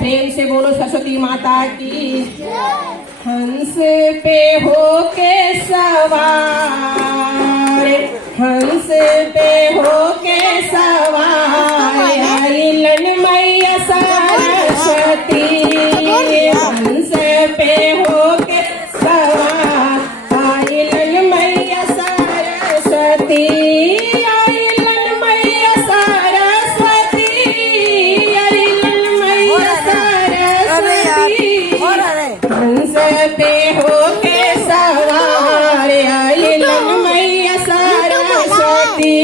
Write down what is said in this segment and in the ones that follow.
प्रेम से बोलो सरस्वती माता की। हंस पे होके सवार, हंस पे होके सवार आइलन मैया सरस्वती। हंस पे होके सवार आइलन मैया सरस्वती। आइलन मैया सरस्वती, आइलन मैया सरस्वती। हंस पे होके सवार आइलन मैया सरस्वती।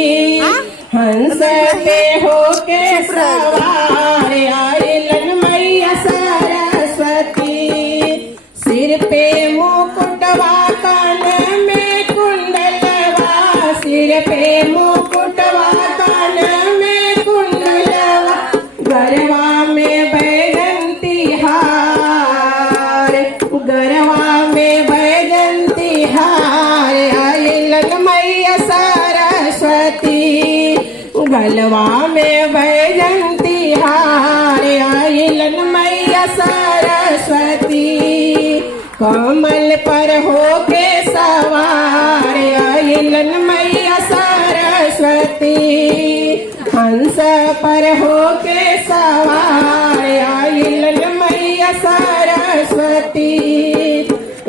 हंस पे होके सवार आइलन मैया सरस्वती। सिर पे मुकुटवा कान में कुंडलवा, सिर पे मुकुटवा कान में कुंडलवा, गरवा में बैजंती हार, गरवा में बैजंती हार आइलन मैया सरस्वती। गलवा में बैजंती हार आइलन मैया सरस्वती। कमल पर होके सवार आइलन मैया सरस्वती। हंस पर होके सवार आइलन मैया सरस्वती।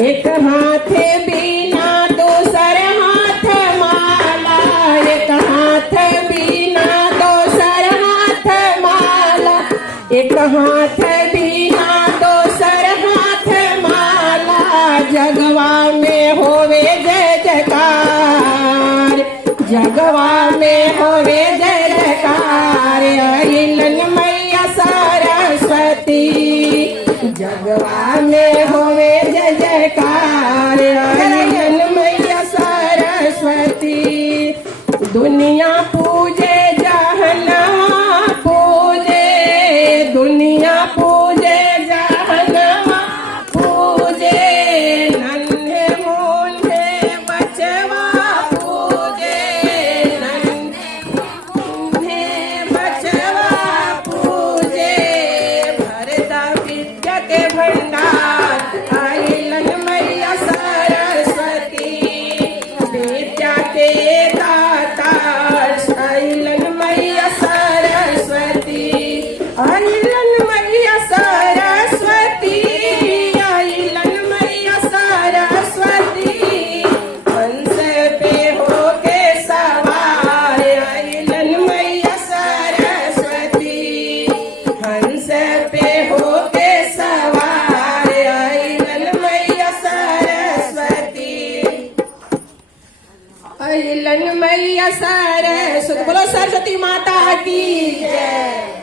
एक हाथ बीना दूसर हाथ माला, एक हाथ बीना दूसर हाथ माला, एक हाथ बीना दूसर हाथ माला। जगवा में होवे जय जयकार, जगवा में होवे जय जयकार आइलन मैया सरस्वती। जगवा में होवे जय जयकार आइलन मैया सरस्वती। दुनिया पूजे जहनवा पूजे, दुनिया पूजे जहनवा पूजे। नन्हे मुन्हे बचवा पूजे, नन्हे मुन्हे बचवा पूजे। भरदा विद्या के भंडार आइलन मैया सरस्वती। विद्या के दाता आइलन मैया सरस्वती। आइलन मैया सरस्वती, आइलन मैया सरस्वती। हंस पे होके सवार आइलन मैया सरस्वती। हंस पे होके सवार आइलन मैया सरस्वती। आइलन मैया सरस्वती। बोलो सरस्वती माता की जय।